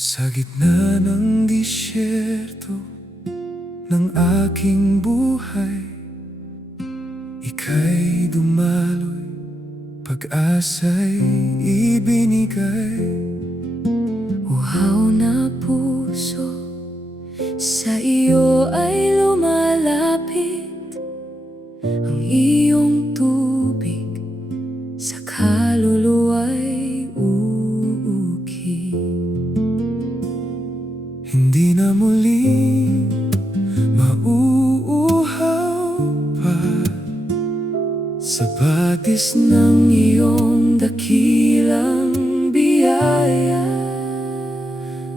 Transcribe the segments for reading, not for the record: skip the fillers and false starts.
Sa gitna ng disyerto ng aking buhay, ika'y dumaloy, pag-asa'y ibinigay. Uhaw na puso sa iyo ay lumalapit, ang iyong tubig sa kaluluwa'y uuki. Hindi na muling mauuhaw pa sa batis ng iyong dakilang biyaya.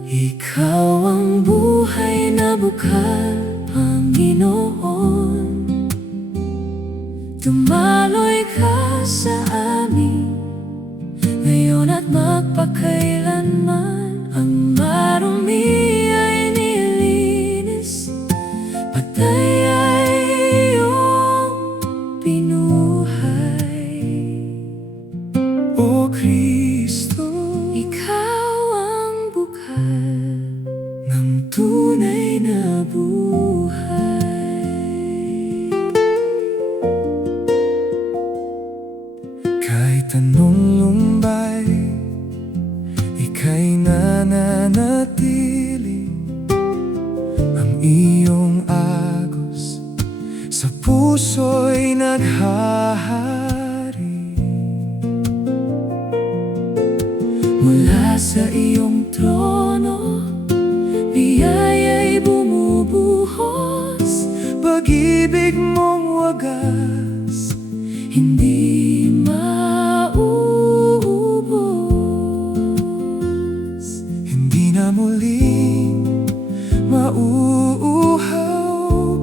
Ikaw ang buhay na bukal, Panginoon. Dumaloy ka sa amin ngayon at magpakailanman. Ang marumi ay nilinis, patay ay iyong binuhay. O Kristo, Ikaw ang bukal ng tunay na buhay. kahit anong lumbay, ika'y nananatili. Ang iyong agos sa puso'y naghahari. Mula sa iyong trono, biyaya'y bumubuhos. Pag-ibig mong wagas, Hindi mauubos. hindi na muling mauuhaw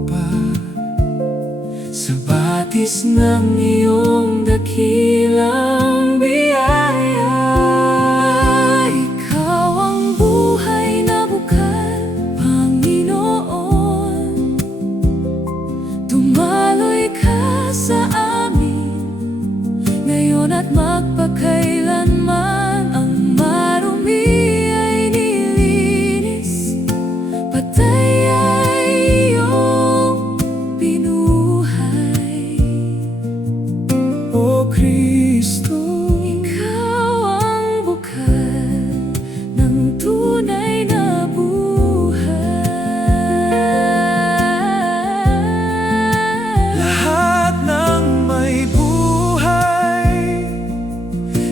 pa Sa batis ng iyong dakilang biyaya. Ikaw ang buhay na bukal, Panginoon. Dumaloy ka sa amin ngayon at magpakailanman. Ang marumi ay nilinis, patay ay iyong binuhay. O Kristo, Ikaw ang bukal ng tunay na buhay. lahat ng may buhay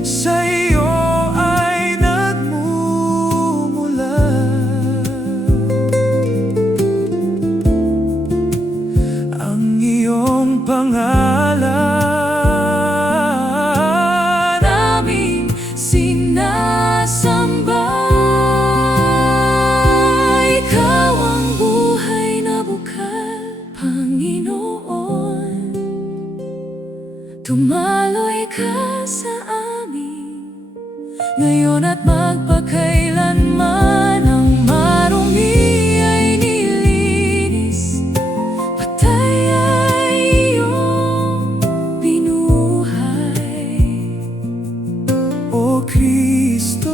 sa iyo ay nagmumula. Ang iyong pangalan Naming sinasamba. Ikaw ang buhay na bukal, Panginoon. Dumaloy ka sa amin ngayon at magpakailanman. Ang marumi ay nilinis, patay ay iyong binuhay. O Kristo,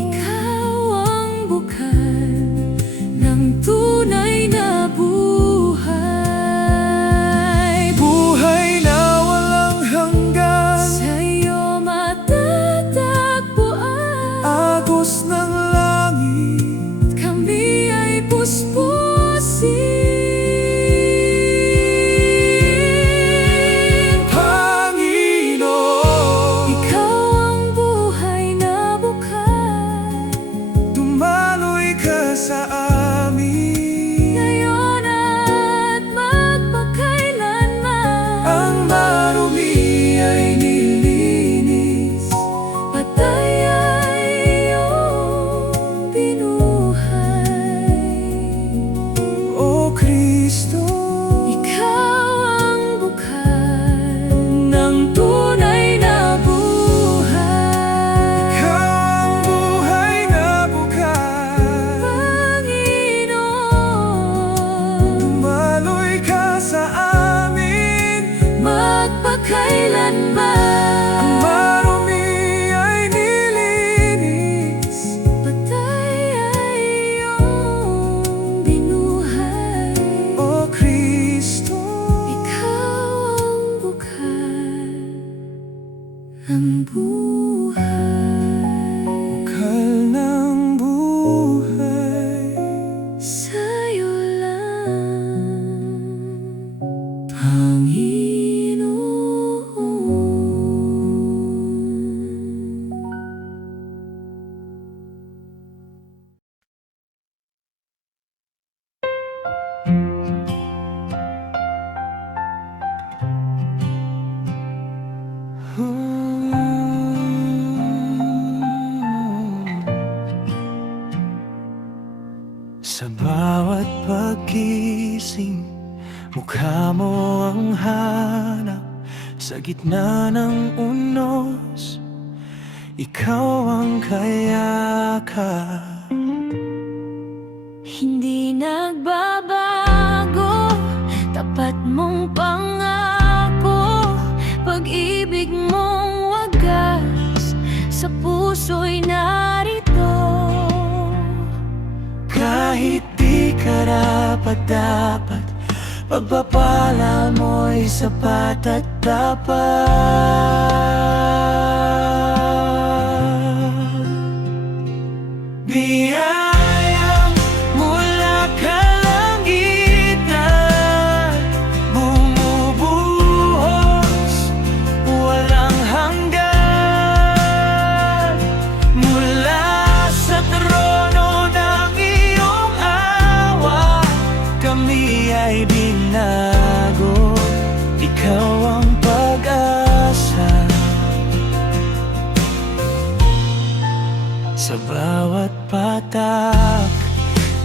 Ikaw ang bukal ng tunay na buhay. buhay na walang hanggan, Sa iyo matatagpuan agos ng langit Sa bawat paggising, mukha mo ang hanap. Sa gitna ng unos, ikaw ang kayakap. Hindi nagbabago, tapat mong pangako, pag-ibig mong wagas, sa puso'y narito. Kahit di karapat-dapat, pagpapala mo'y sapat at tapat. Biyayang mula kalangitan, bumubuhos, walang hanggan. Mula sa trono ng iyong awa, kami ay binago. Ikaw ang pag-asa. Sa bawat patak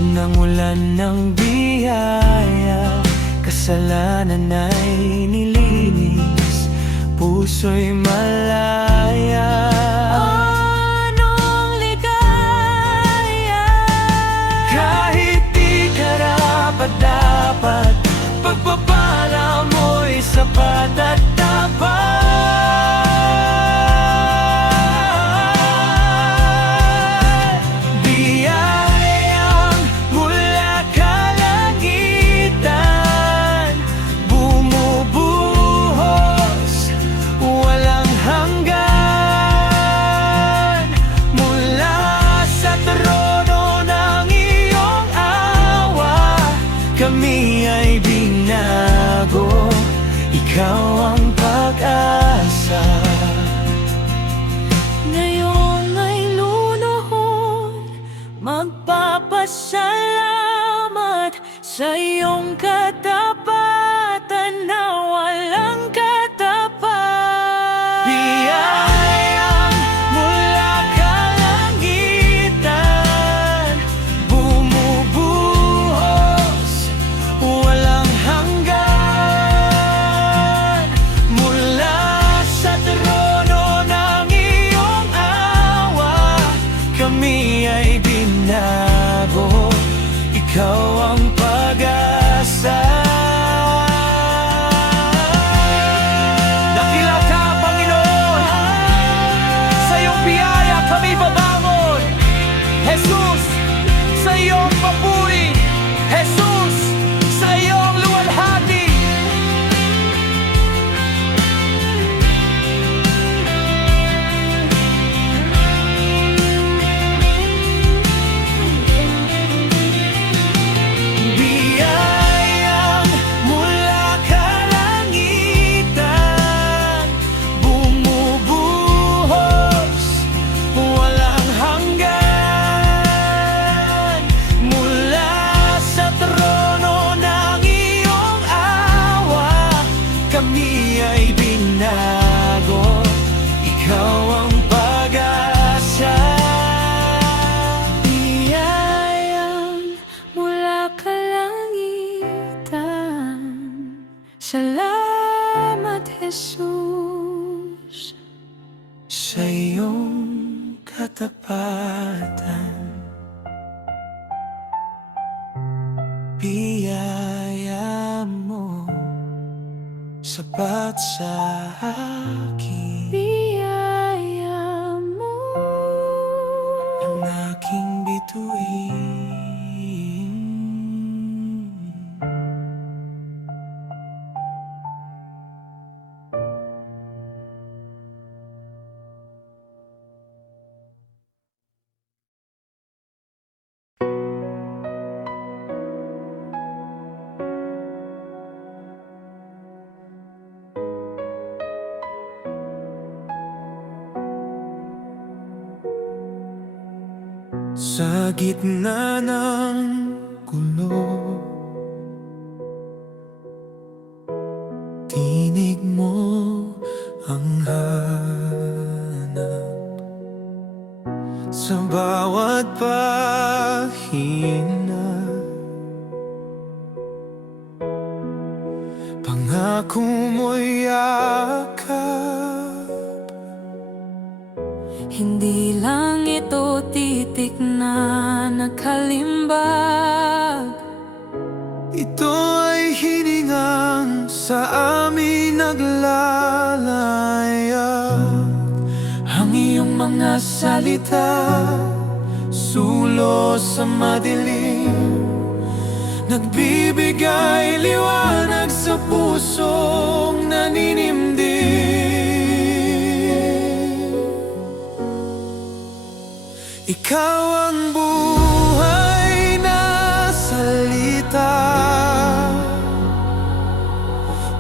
ng ulan ng biyaya, kasalanan ay nilinis, puso'y malaya. Anong ligaya, Kahit di karapat-dapat, pagpapala mo'y sapat at tapat. Biyayang mula kalangitan, bumubuhos, walang hanggan. Mula sa trono ng iyong awa, kami ay binago. Ikaw ang pag-asa. ngayong ay lunohon, magpapasalamat sa iyong katapatan na walang katapat. Biyayang mula kalangitan, bumubuhos, walang hanggan. Mula sa trono ng iyong awa, kami ay binago. Ikaw ang pag-asa. Dakila ka, Panginoon, sa iyong biyaya kami babangon. Jesus, sa iyong papuri. Jesus, sa iyong luwalhati. Biyayang mula kalangitan, bumubuhos, walang hanggan. Mula sa trono ng iyong awa, kami ay binago. Ikaw ang pag-asa. Biyayang mula kalangitan, salamat Jesus. Sa iyong katapatan, biyaya mo sapat sa akin. Biyaya mo, Ang aking bituin. Sa gitna ng gulo, tinig mo ang hanap. Sa bawat pahina, Hindi lang ito titik na nakalimbag. Ito ay hiningang sa amin naglalaya. Ang iyong mga salita, sulo sa madilim, nagbibigay liwanag sa pusong naninimdim. Ikaw ang buhay na salita,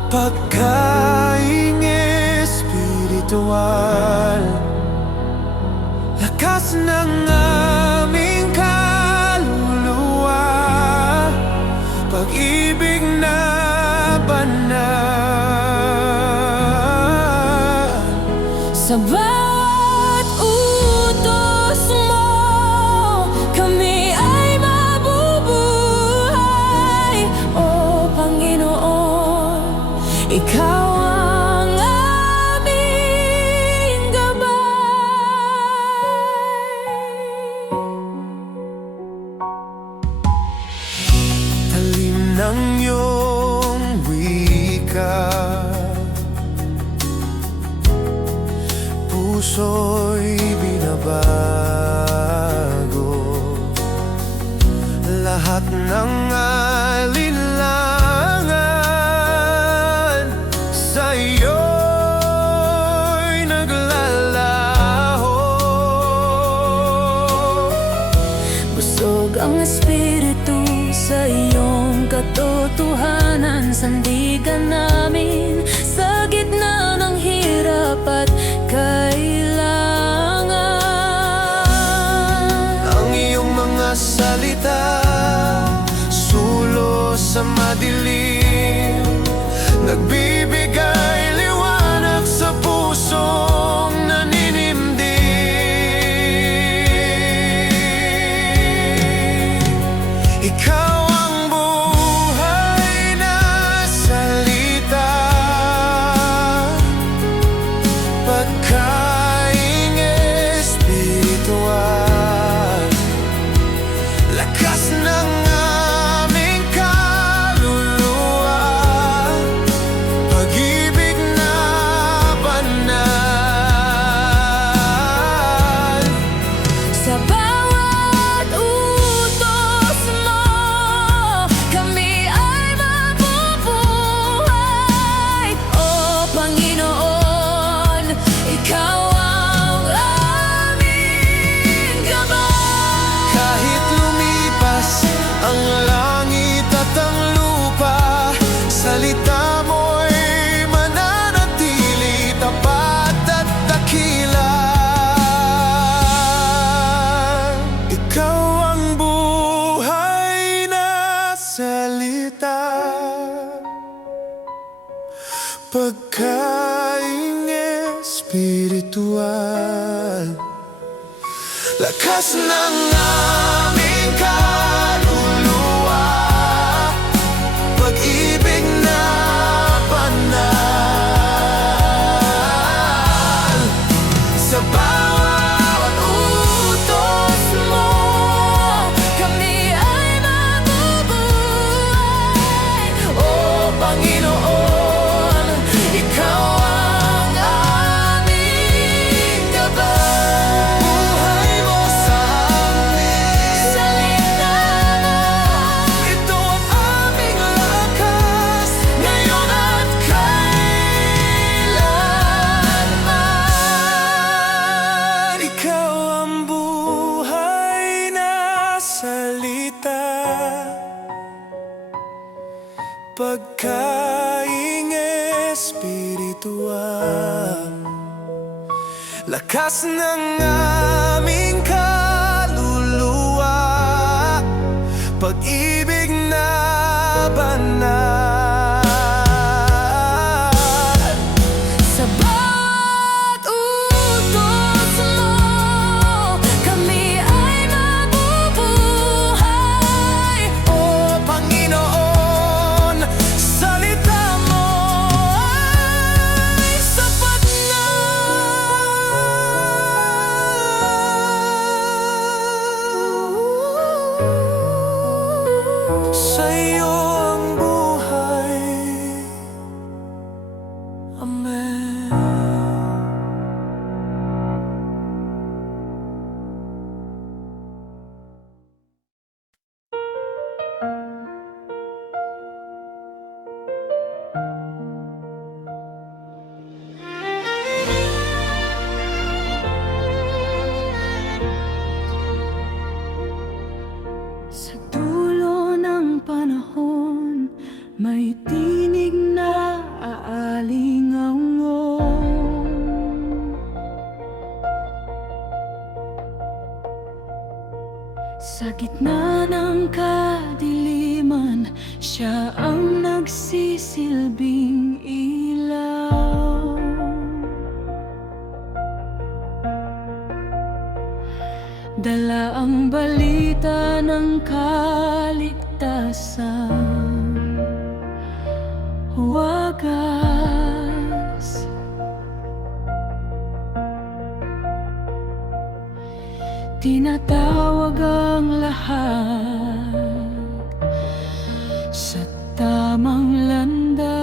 pagkaing espiritual, lakas ng aming kaluluwa, pag-ibig na banal. Sa bawat utos mo, kami ay mabubuhay. O Panginoon, Ikaw ang aming gabay. Talim ng iyong wika, puso'y binabago. Lahat ng alinlangan sa'yo'y naglalaho. Busog ang espiritu sa iyong katotohanan. Sandigan namin sa gitna ng hirap at kailangan. Ang iyong mga salita, sulo sa madilim, nagbibigay liwanag sa pusong naninimdim. Ikaw ang buhay na salita, pagkaing espiritual, lakas ng aming kaluluwa, pag-ibig na banal. Sa bawat utos mo, kami ay mabubuhay. O Panginoon, Ikaw ang aming gabay. Kahit lumipas ang langit at ang lupa, salita mo'y mananatili, tapat at dakila. Ikaw ang buhay na salita, pagkaing espiritual, lakas ng aming kaluluwa, pag-ibig na banal. Sa bawat Utos mo, kami ay mabubuhay. O Panginoon, Ikaw ang aming gabay. buhay mo sa amin, Salita mo, ito ang aming lakas, ngayon at kailanman. Ikaw ang buhay na salita, pagkaing espiritual, lakas ng aming kaluluwa, pag-ibig na banal. sa bawat utos mo, kami ay mabubuhay. O Panginoon, salita mo ay sapat na. sa'yo ang buhay. Amen. Sa dulo ng panahon, may tinig na aalingaw-ngaw. Sa gitna ng kadiliman, siya ang nagsisilbing ilaw. Dala ang balita ng kaligtasan, wagas. Tinatawag ang lahat sa tamang landas.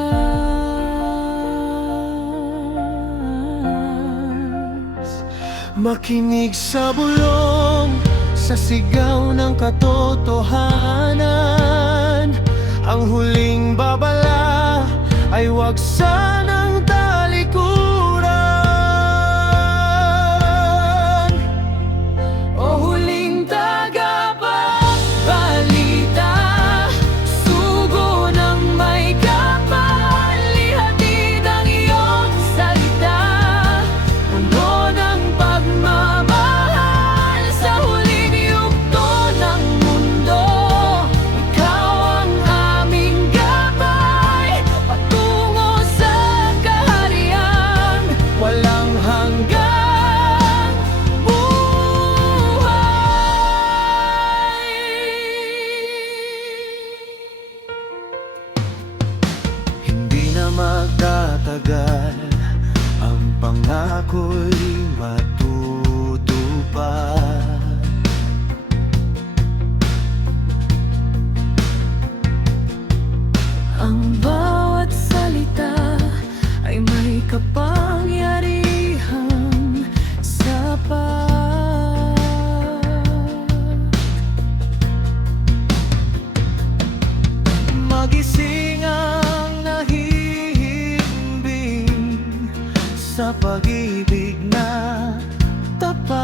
Makinig sa bulong, sa sigaw ng katotohanan. Ang huling babala ay huwag sanang talikuran. O huling tagapagbalita, sugo ng may kapal, ihatid ang iyong salita, puno ng pagmamahal sa huling yugto ng mundo. Ikaw ang aming gabay, patungo sa kaharian, Walang hanggang buhay. Hindi na magtatagal, ang pangako'y matutupad. Ang bawat salita ay may kapangyarihang sapat. Magising ang nahihimbing sa pag-ibig na tapat.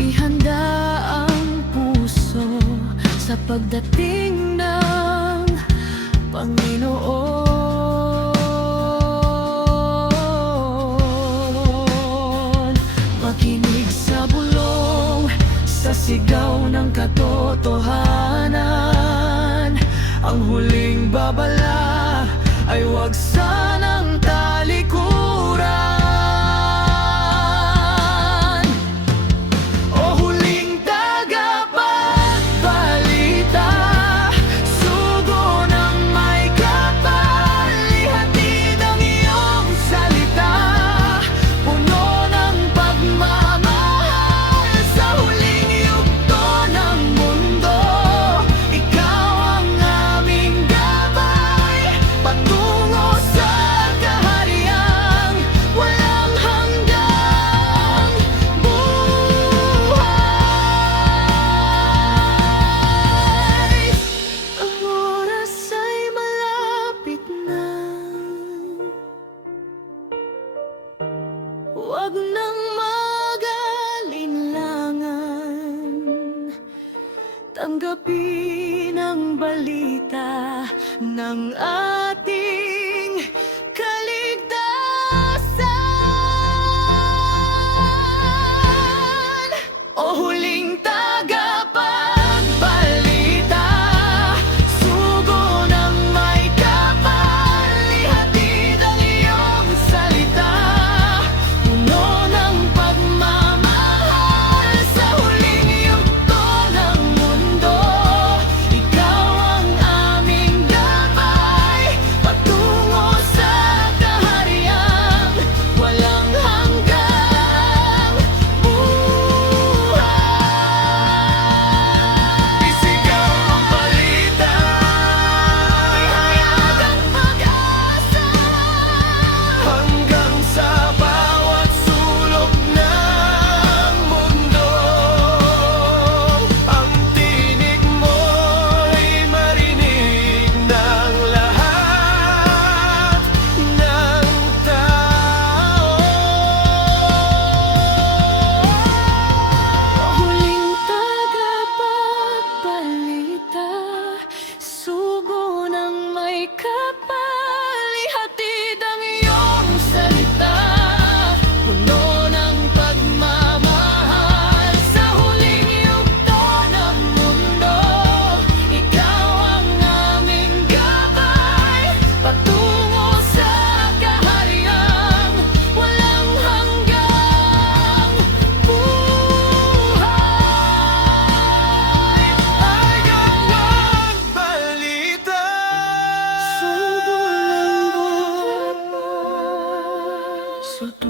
Ihanda ang puso sa pagdating ng Panginoon. Makinig sa bulong, sa sigaw ng katotohanan. Ang huling babala ay huwag sanang talikuran. O huling tagapagbalita, sugo ng may kapal, ihatid ang iyong salita, puno ng pagmamahal sa huling yugto ng mundo. Ikaw ang aming gabay, patungo sa kaharian, walang hanggang buhay. Ang oras ay malapit na, huwag nang mag-alinlangan. Tanggapin ang balita ng ating kaligtasan. O huling tagapagbalita, sugo ng may kapal, ihatid ang iyong salita, puno ng pagmamahal sa huling yugto ng mundo. Ikaw ang aming gabay,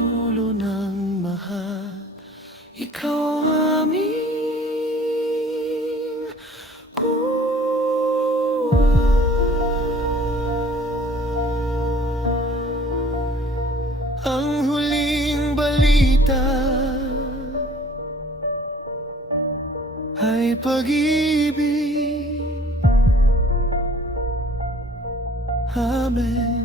dulo ng mahal, ikaw ang aming kuha. Ang huling balita ay pag-ibig. Amen.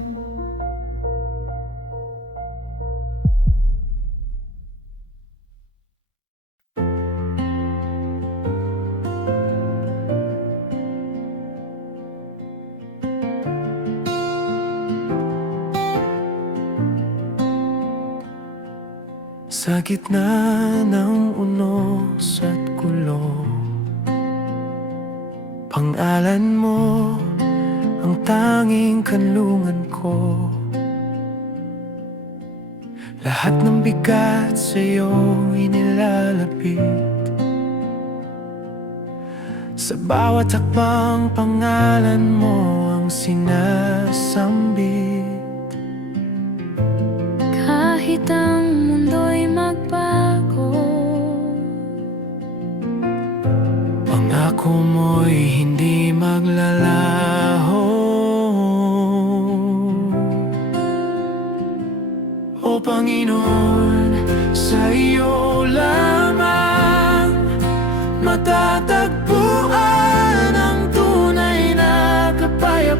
Sa gitna ng unos at gulo, pangalan mo ang tanging kanlungan ko. Lahat ng bigat sa'yo inilalapit. Sa bawat hakbang pangalan mo ang sinasambit. Kahit ang mundo'y magbago, Pangako mo'y hindi maglalaho. O Panginoon, sa iyo lamang matatagpuan ang tunay na kapayapaan.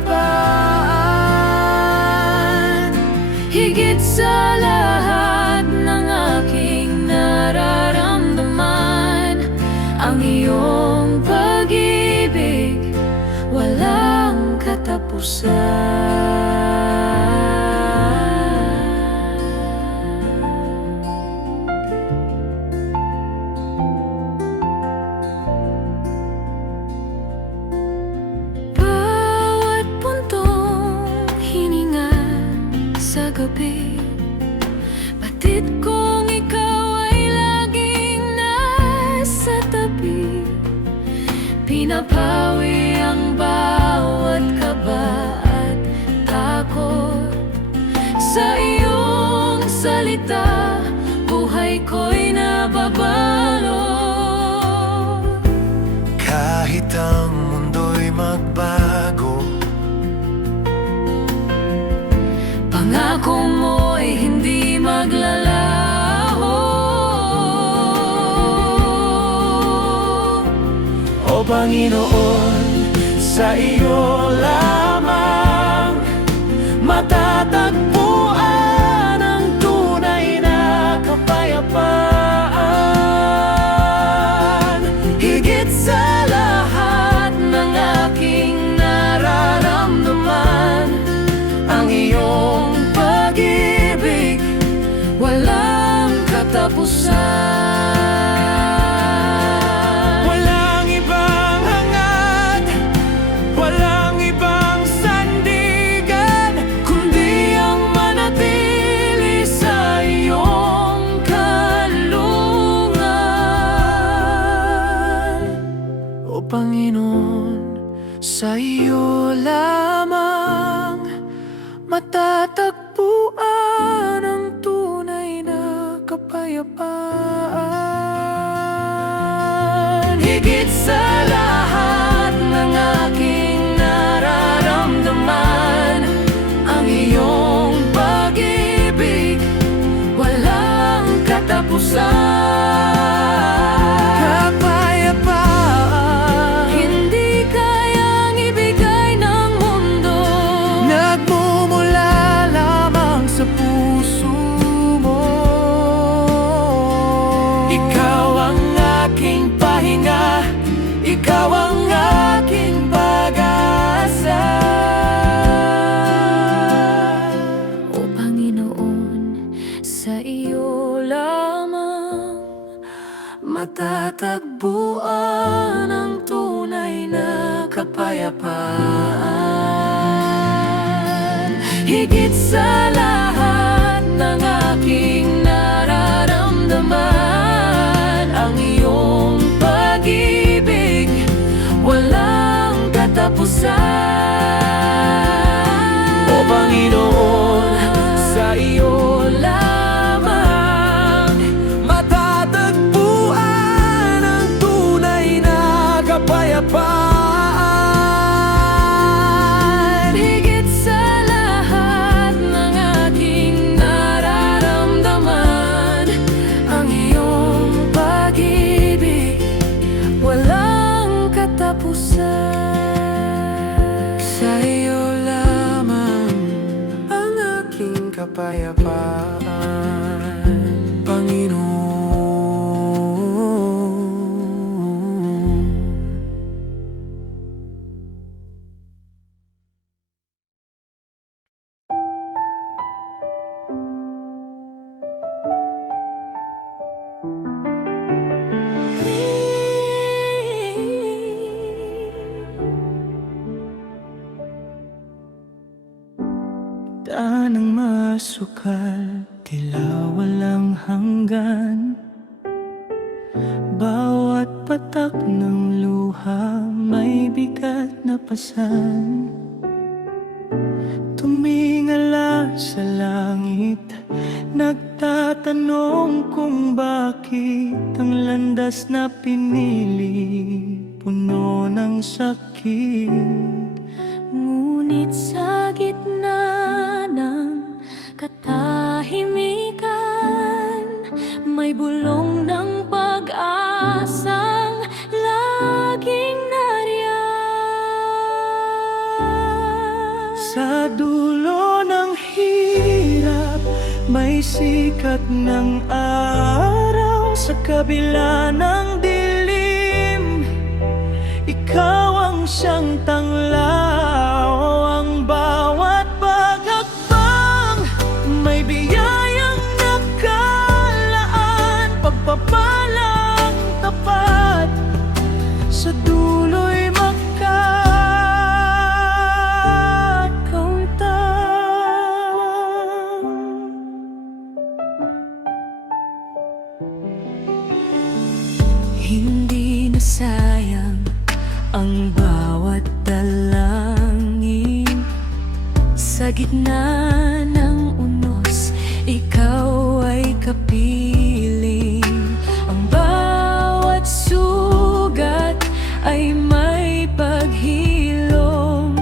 higit sa lahat ng aking nararamdaman, ang iyong pag-ibig walang katapusan. Bawat puntong hininga sa gabi, batid kong ikaw ay laging nasa tabi. Pinapawi ang bawat kaba at takot. Sa iyong salita, buhay ko'y nababalot. Kahit ang mundo'y magbago, Pangako mo'y hindi maglalaho. O Panginoon, sa iyo lamang matatagpuan ang tunay na kapayapaan. Higit sa lahat ng aking nararamdaman, ang iyong pag-ibig Walang katapusan. walang ibang hangad, walang ibang sandigan, kundi ang manatili sa iyong kalungan. O Panginoon, sa iyo lamang matatagpuan ang tunay na kapayapaan. Higit sa lahat ng aking nararamdaman, ang iyong pag-ibig walang katapusan. Kapayapaan, Hindi kayang ibigay ng mundo. nagmumula lamang sa puso mo. Ikaw ang aking pahinga, ikaw ang aking pag-asa. O Panginoon, sa iyo lamang matatagpuan ang tunay na kapayapaan. Higit sa lahat ng aking nararamdaman, ang iyong pag-ibig walang katapusan. O Panginoon, sa iyo lamang bukal, tila walang hanggan. Bawat patak ng luha may bigat na pasan. Tumingala sa langit, nagtatanong kung bakit ang landas na pinili puno ng sakit. Ngunit sa gitna ng katahimikan, may bulong ng pag-asang laging nariyan. Sa dulo ng hirap, may sikat ng araw. Sa kabila ng dilim, ikaw ang siyang tanglaw. Ang bawat paghakbang, may biyayang nakalaan. Pagpapalang tapat, sa dulo'y magkakamtan. Hindi na sayang ang bawat dalangin. Sa gitna ng unos, ikaw ay kapiling. Ang bawat sugat ay may paghilom.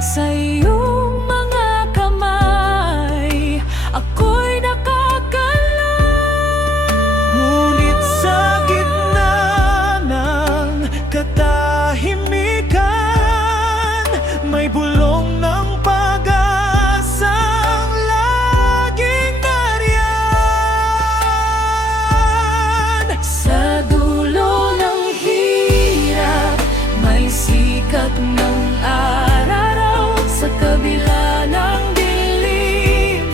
Sa iyong mga kamay, ako'y nakakalay. Ngunit sa gitna ng katahimikan, may bulong ng pag-asang laging nariyan. Sa dulo ng hirap, may sikat ng araw. Sa kabila ng dilim,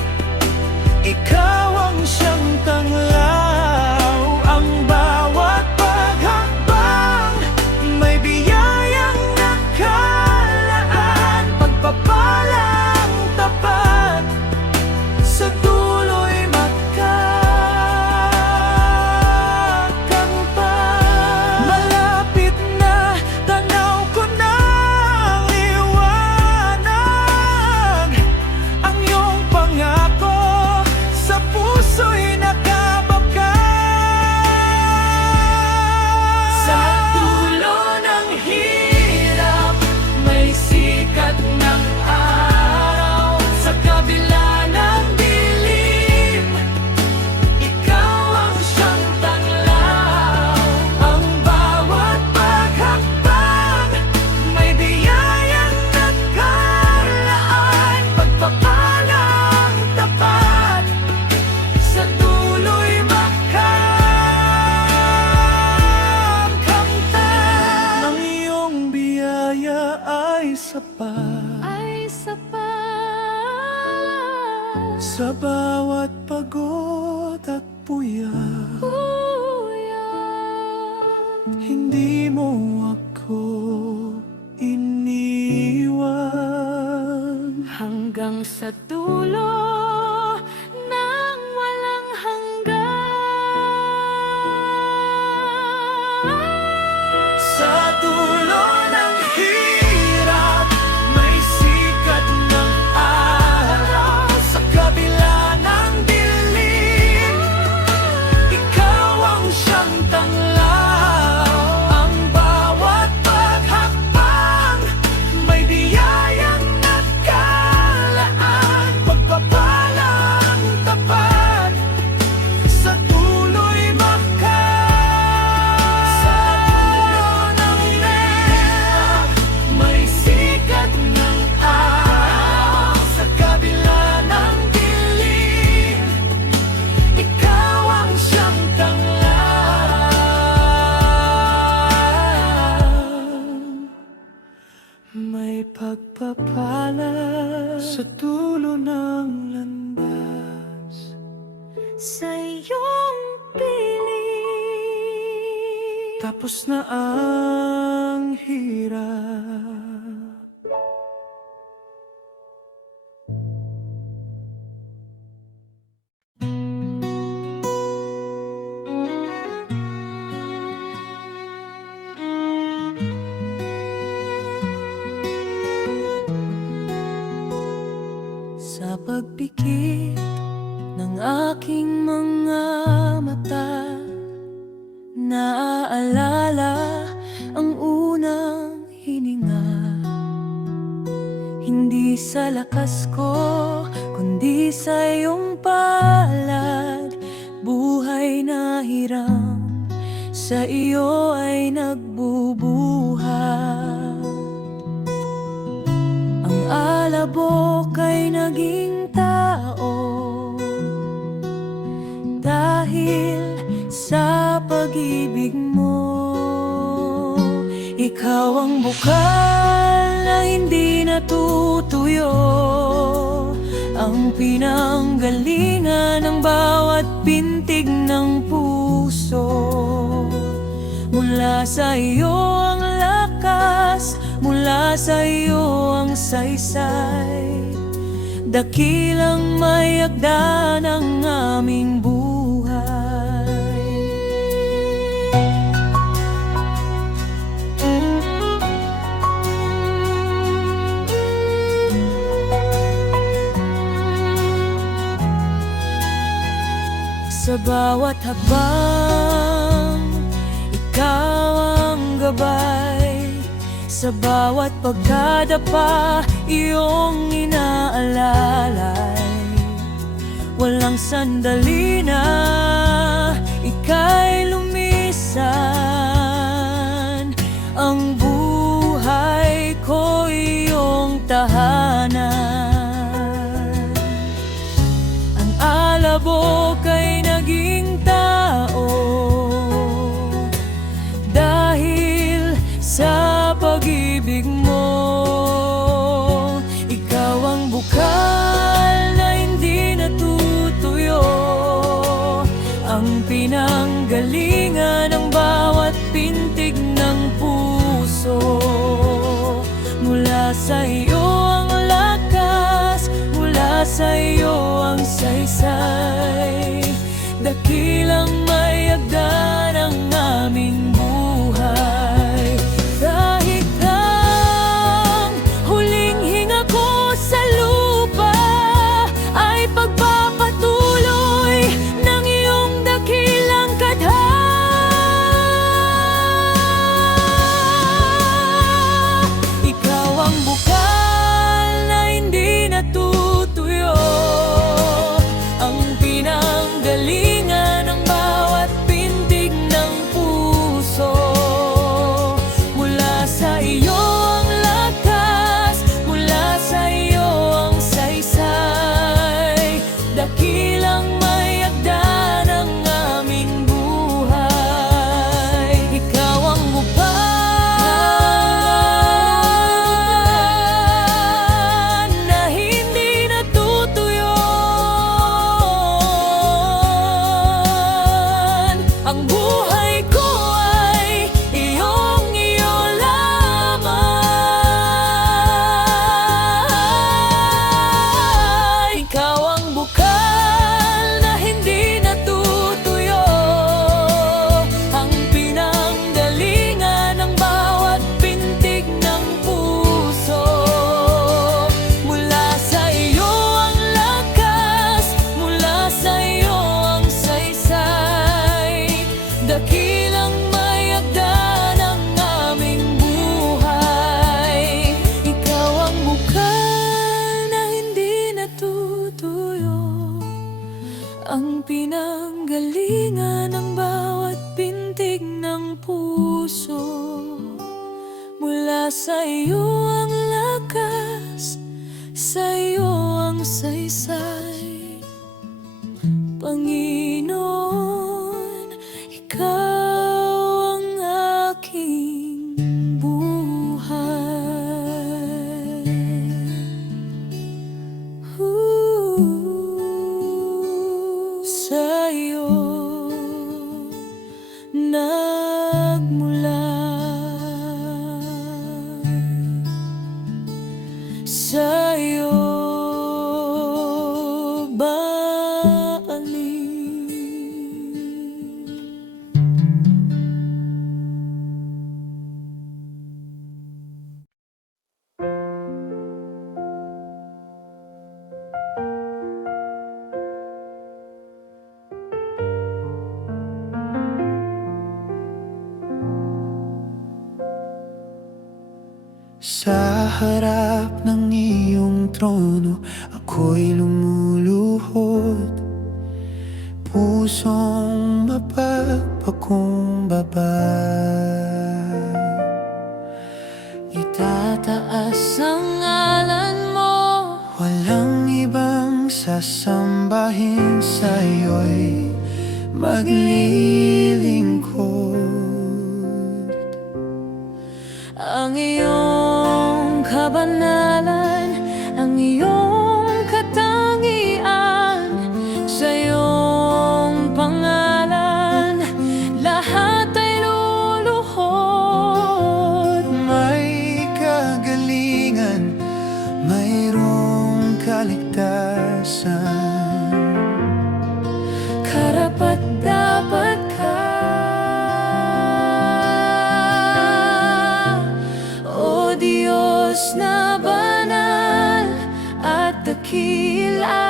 Ikaw ang siyang tanglaw. Ang bawat paghakbang, may biyayang nakalaan. Pagpapalang tapat, sa dulo'y magkakamtan. Malapit na, tanaw ko na ang liwanag. Ang iyong pangako sa puso'y nakabakas. sa dulo ng hirap, may sikat ng araw. Sa kabila ng dilim, ikaw ang siyang tanglaw. Ang bawat paghakbang, may biyayang nakalaan. Pagpapalang tapat, sa dulo'y magkakamtan. Ang iyong biyaya ay sapat Ay sapat sa bawat pagod at puyat. Hindi mo ako iniwan. hanggang sa dulo ng walang hanggan. Sa dulo ng hirap, may sikat ng araw. Sa kabila ng dilim, ikaw ang siyang tanglaw. Ang bawat paghakbang, may biyayang nakalaan. Pagpapalang tapat, sa dulo'y sa dulo ng hirap, may sikat ng araw. Sa kabila ng dilim, ikaw ang siyang tanglaw. May pagpapala sa dulo ng landas. Sa iyong piling, Tapos na ang hirap. lakas ko, kundi sa iyong palad. Buhay na hiram, sa iyo ay nagbubuhat. Ang alabok ay naging tao dahil sa pag-ibig mo. Ikaw ang bukal na hindi natutuyo, ang pinanggalingan ng bawat pintig ng puso. Mula sa iyo ang lakas, mula sa iyo ang saysay, dakilang mayagda ng aming buhay. Sa bawat habang, ikaw ang gabay. Sa bawat pagkadapa, iyong inaalalay. Walang sandali na ika'y lumisan. Ang buhay ko iyong tahanan. Ang alabok ay naging tao dahil sa pag-ibig mo. Ikaw ang bukal na hindi natutuyo, ang pinanggalingan ng bawat pintig ng puso. Mula sa iyo ang lakas, mula sa iyo ang saysay, dakilang mayagda ng aming buhay. Kahit ang huling hinga ko sa lupa ay pagpapatuloy ng iyong dakilang kadha. Ikaw ang bukal na hindi natutuyo, ang pinanggalingan ng bawat pintig ng puso. Mula sa iyo ang lakas, mula sa iyo ang saysay, dakilang mayagda ng aming buhay. Ikaw ang upan na hindi natutuyuan. Ang buhay ko ay iyo lamang. Ikaw ang bukal na hindi natutuyo, ang pinanggalingan ng bawat pintig ng puso. Mula sa iyo ang lakas, mula sa iyo ang saysay, dakilang mayagda ng aming buhay. Ikaw ang bukal na hindi natutuyo, ang pinanggalingan ng bawat pintig ng puso. Mula sa iyo ang lakas, sa iyo ang saysay, Panginoon, ikaw ang aking buhay. Sa iyo nagmula, sa iyo balik. Sa harap ng iyong trono, ako'y lumuluhod, pusong mapagpakumbaba. Itataas ang ngalan mo, walang ibang sasambahin, sa'yo'y maglilingkod. Ang iyong kabanalan, ang iyong katangian, sa iyong pangalan, lahat ay luluhod. May kagalingan, mayroong kaligtasan, karapat-dapat ka, O Diyos na banal at dakila.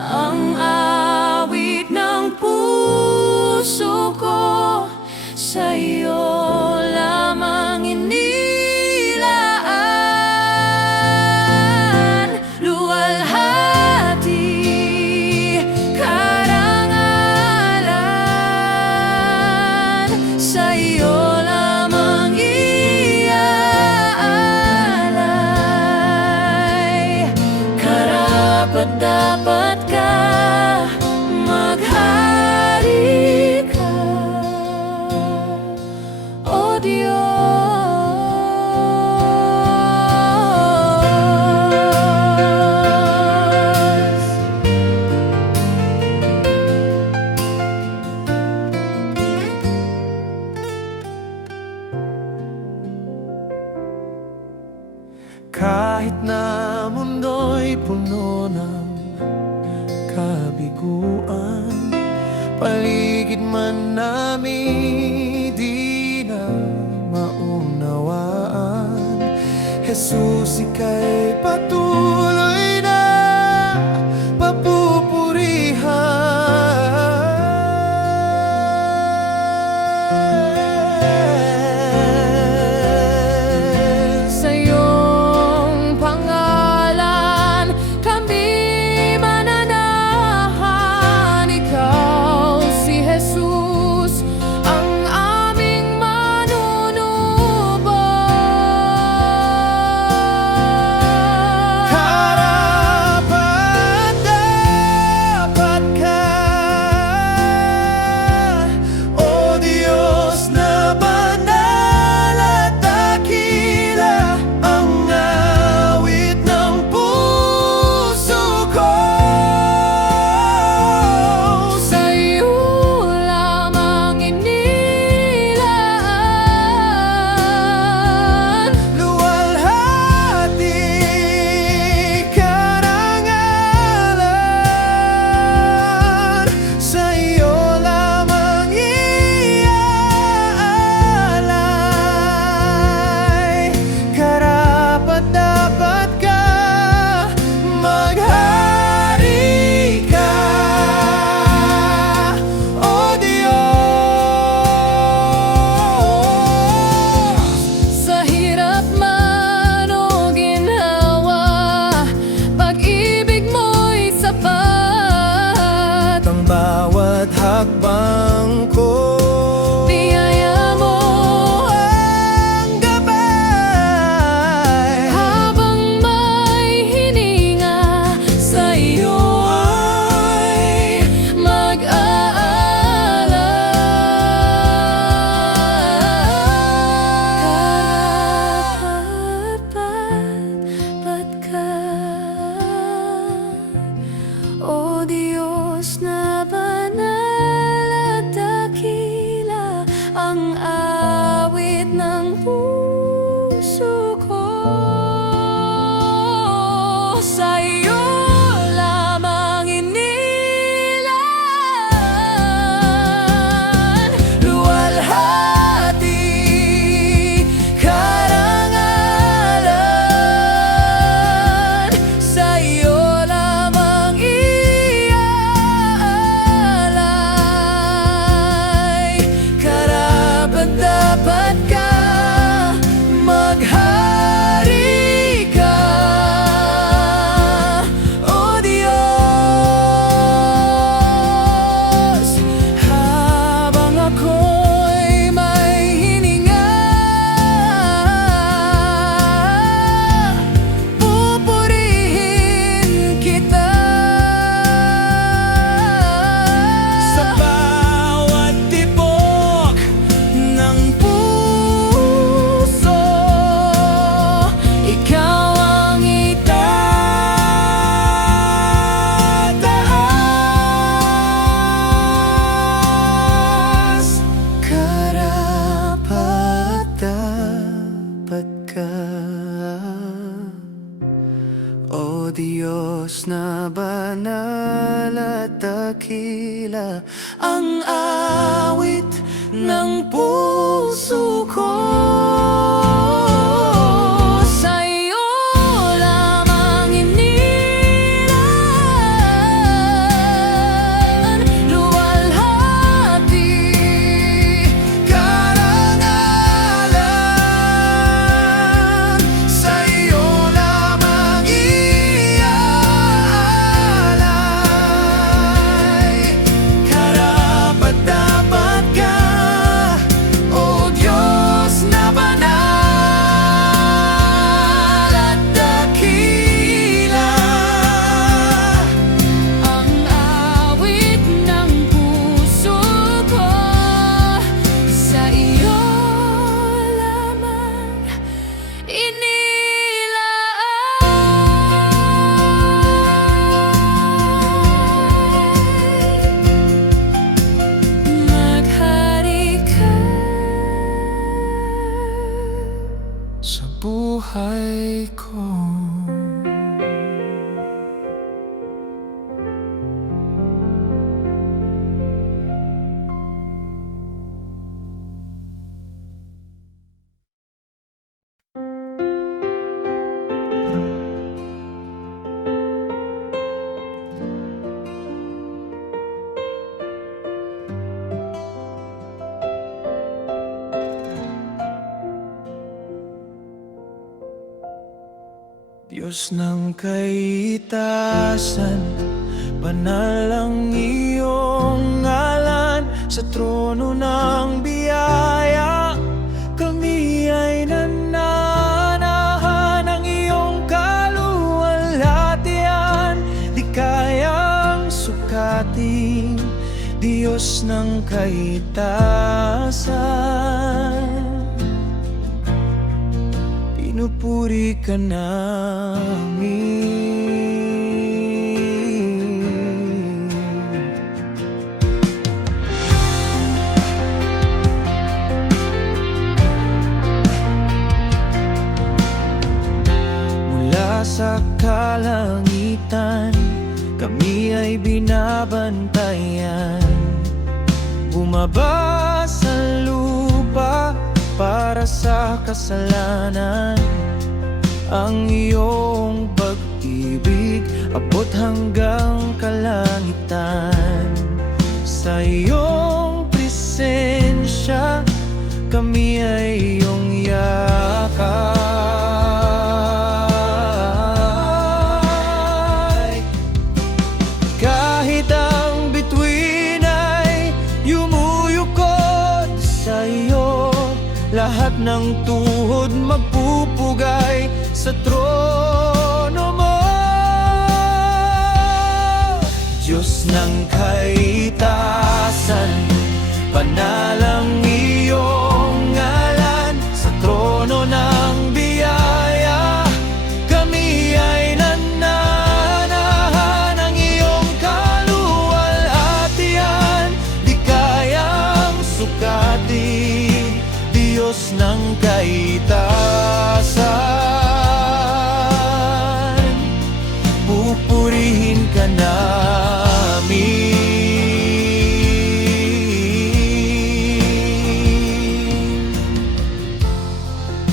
Ang awit ng puso ko sa iyo lamang inilaan. Luwalhati, karangalan, sa iyo lamang iaalay. Karapat-dapat ka, maghari ka, O Diyos. Kahit na mundo'y puno ng kabiguan, paligid man namin di na maunawaan, Jesus, ika'y patuloy na papupurihan. Sa iyong pangalan kami mananahan. Ikaw si Jesus, ang aming manunubos. Karapat-dapat ka, O Diyos na banal at dakila. Ang awit ng puso ko sa iyo lamang inilaan. Luwalhati, karangalan, sa iyo lamang iaalay. Karapat-dapat ka, maghari ka, O Diyos. Sa hirap man o ginhawa, pag-ibig mo'y sapat. Ang bawat hakbang ko, biyaya mo ang gabay. Habang may hininga, sa iyo ay mag-aalay. Karapat-dapat ka, O Diyos na banal at ang awit ng puso ko. Sa'yo lamang inilaan, luwalhati Karangalan, sa'yo lamang iaalay. Karapat-dapat ka, O Diyos na banal at dakila. ang awit ng puso ko. Sa iyo lamang inilaan. Maghari ka Sa buhay ko. Diyos ng kaitasan, banal ang iyong ngalan. Sa trono ng biyaya, kami ay nananahan. Ang iyong kaluwalhatian, di kayang sukatin. Diyos ng kaitasan, pinupuri ka namin. Mula sa kalangitan, kami ay binabantayan. Bumaba sa lupa para sa kasalanan. Ang iyong pag-ibig abot hanggang kalangitan. Sa iyong presensya, kami ay iyong yakay. Kahit ang bituin ay yumuyukod sa iyo, lahat ng tuhod magpupugay sa trono mo. Diyos ng kaitasan, banal ang iyong ngalan. Sa trono ng biyaya, kami ay nananahan. Ang iyong kaluwalhatian, di kayang sukatin. Diyos ng kaitasan, pupurihin ka namin.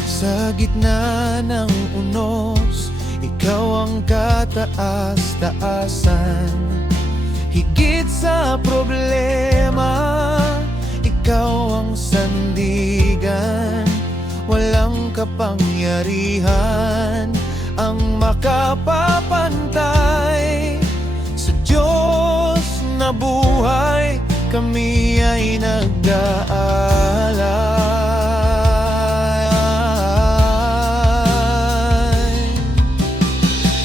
Sa gitna ng unos, ikaw ang kataas-taasan. Higit sa problema, ikaw ang sandigan. Walang kapangyarihan ang makapapantay. Sa Diyos na buhay, kami ay nag-aalay.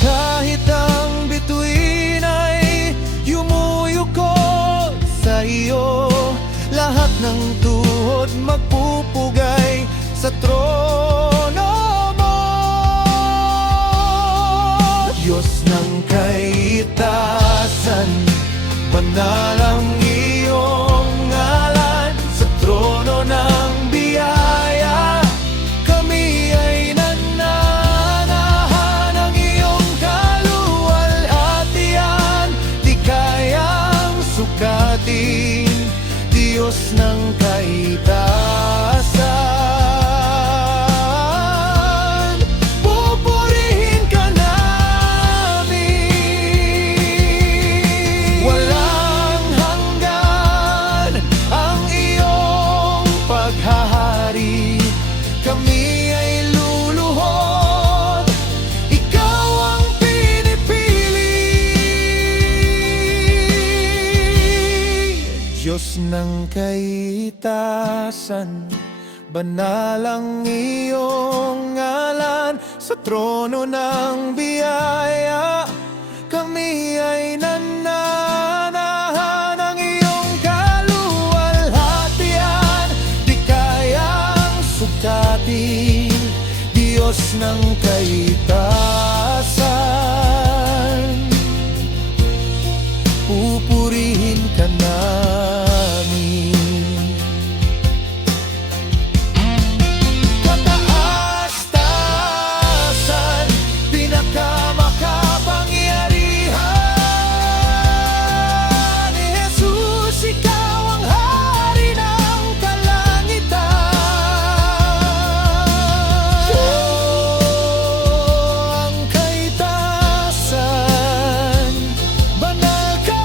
Kahit ang bituin ay yumuyukod sa iyo, lahat ng tuhod magpupugay sa trono mo. Diyos ng kaitasan, banal ang iyong ngalan. Sa trono ng biyaya, kami ay nananahan. Ang iyong kaluwalhatian, di kayang sukatin. Diyos ng kaitasan, pupurihin ka namin. Walang hanggan ang iyong paghahari, kami ay luluhod, ikaw ang pinipili. Diyos ng kaitasan, banal ang iyong ngalan, sa trono ng biyaya kami ay nananahan. Ang iyong kaluwalhatian di kayang sukatin, Diyos ng kaitasan, pupurihin ka namin. Kataas-taasan, pinakamakapangyarihan ni Jesus, ikaw ang hari ng kalangitan. Ang kaitasan, banal ka.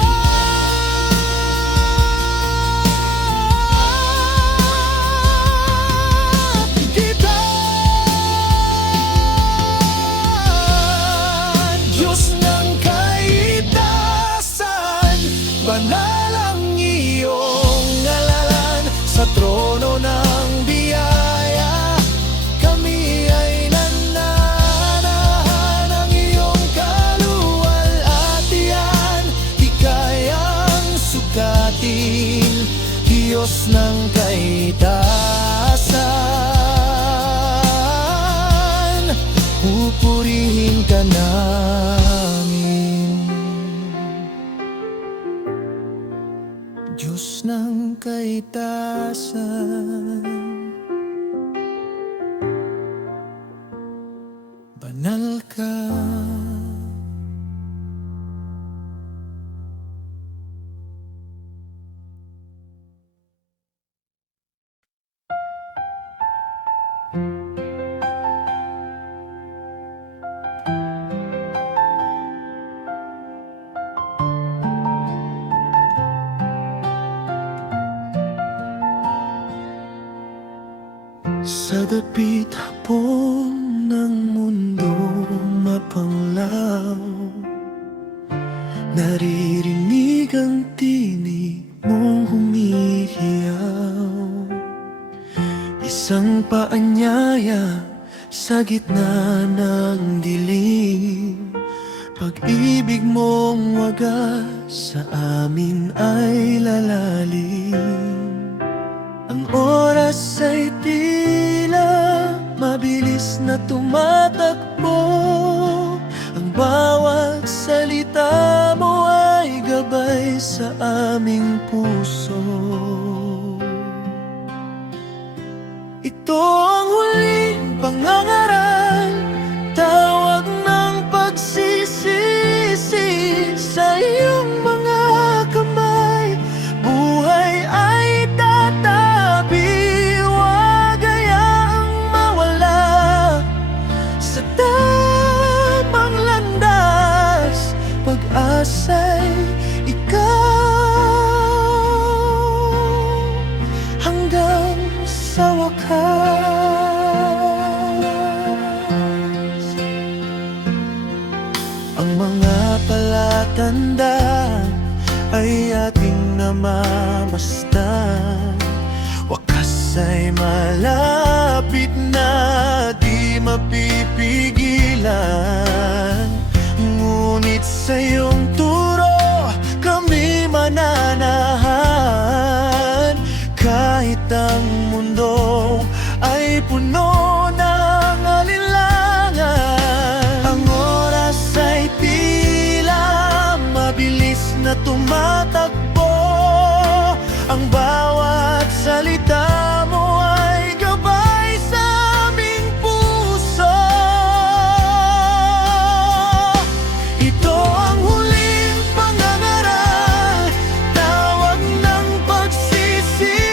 Diyos ng kaitasan, banal ang iyong ngalalan, sa trono ng biyaya kami ay nananahan. Ang iyong kaluwalhatian di kayang sukatin, Diyos ng kaitasan, pupurihin ka namin. Diyos ng kaitasan, banal ka. Sa dapit hapon ng mundo mapanglaw, naririnig ang tinig mong humihiyaw. Isang paanyaya sa gitna ng dilim, pag-ibig mong wagas sa amin ay lalalim. Ang oras ay tila mabilis na tumatakbo, ang bawat salita mo ay gabay sa aming puso. Ito ang huling pangangaral, tawag ng pagsisisi sa iyong mga kamay. Buhay ay tatabi, huwag hayaang mawala sa tamang landas. Pag-asa'y ikaw hanggang sa wakas. Ang mga palatanda ay ating namamasdan, wakas ay malapit na, di mapipigilan. Ngunit sa iyong turo kami mananahan, kahit ang mundo ay puno ng alinlangan. Ang oras ay tila mabilis na tumatakbo, ang bawat salita mo ay gabay sa aming puso. Ito ang huling pangangaral, tawag ng pagsisisi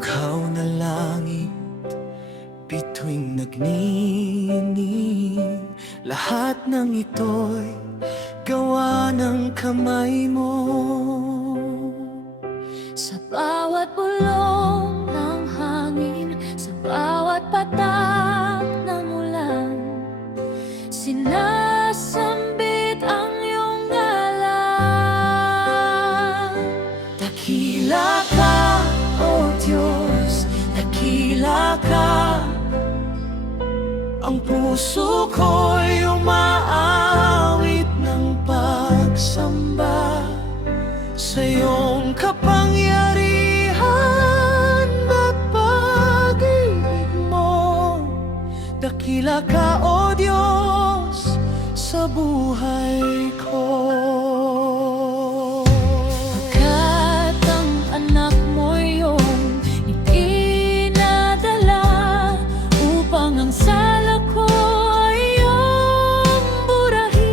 Bukaw na langit, bituing nagnining, lahat ng ito'y gawa ng kamay mo. Sa bawat bulong ng hangin, sa bawat patak ng ulan, sinasambit ang iyong ngalan. Dakila ka, O Diyos, dakila ka. Ang puso ko'y umaawit ng pagsamba sa iyong kapangyarihan at pag-ibig mo. Dakila ka, O Diyos, sa buhay ko. Pagkat ang anak mo iyong ipinadala upang ang sala ko ay iyong burahin.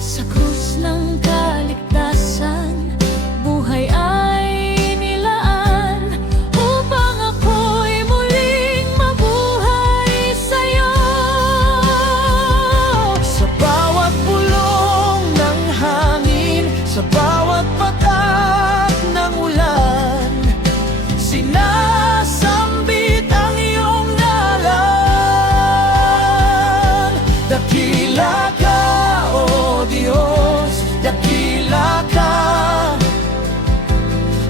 Sa krus ng kaligtasan, buhay ay nilaan upang ako'y muling mabuhay sa'yo. Sa bawat bulong ng hangin, sa bawat patak ng ulan, sinasambit ang iyong ngalan. Dakila ka, O Diyos, dakila ka.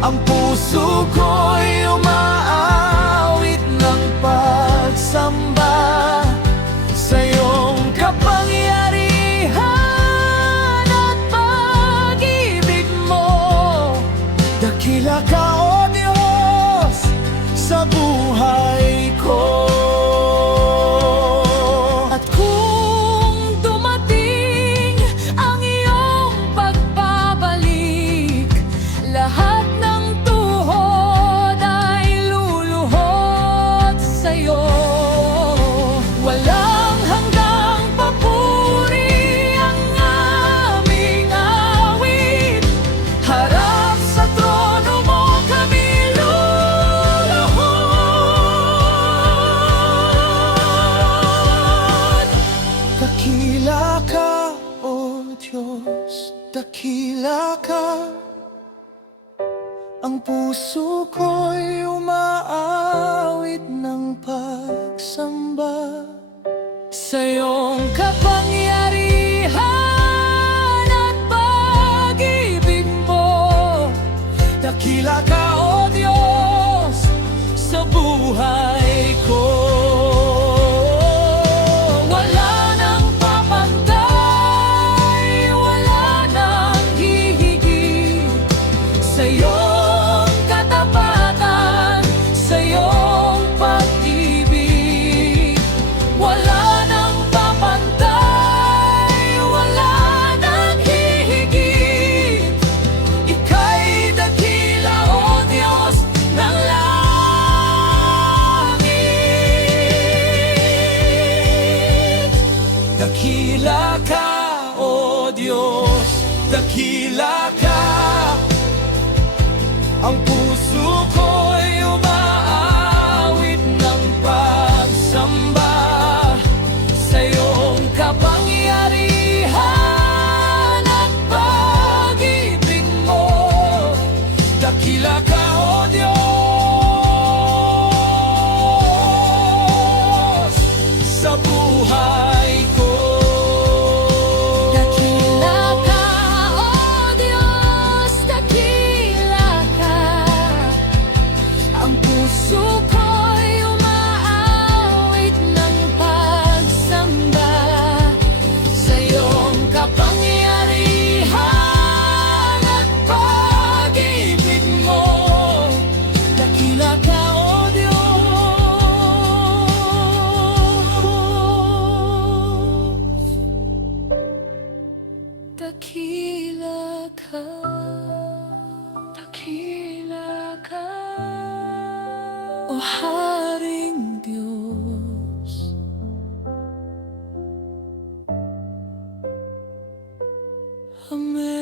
Ang puso ko'y umaawit ng pagsamba sa iyong kapangyarihan at pag-ibig mo. Dakila ka, O Diyos, sa buhay ko. At kung dumating ang iyong pagbabalik, lahat ng tuhod ay luluhod sa'yo. Walang hanggang papuri ang aming awit. Harap sa trono mo kami luluhod. Dakila ka, O Diyos, dakila ka. Ang puso ko'y umaawit ng pagsamba sa iyong kapangyarihan at pag-ibig mo. Dakila ka, O Diyos, sa buhay ko. Wala nang papantay, wala nang hihigit sa iyong katapatan, sa iyong pag-ibig. Wala nang papantay, wala nang hihigit. Ika'y dakila, O Diyos ng langit. Dakila ka, O Diyos, dakila ka. Ang puso ko'y umaawit ng pagsamba sa iyong kapangyarihan at pag-ibig mo. Dakila ka, O Diyos, sa buhay ko. Dakila ka, O Diyos, dakila ka. Ang puso ko'y umaawit ng pagsamba sa iyong kapangyarihan at pag-ibig mo. Dakila ka, O Diyos, dakila ka, dakila ka, O Haring Diyos. Amen.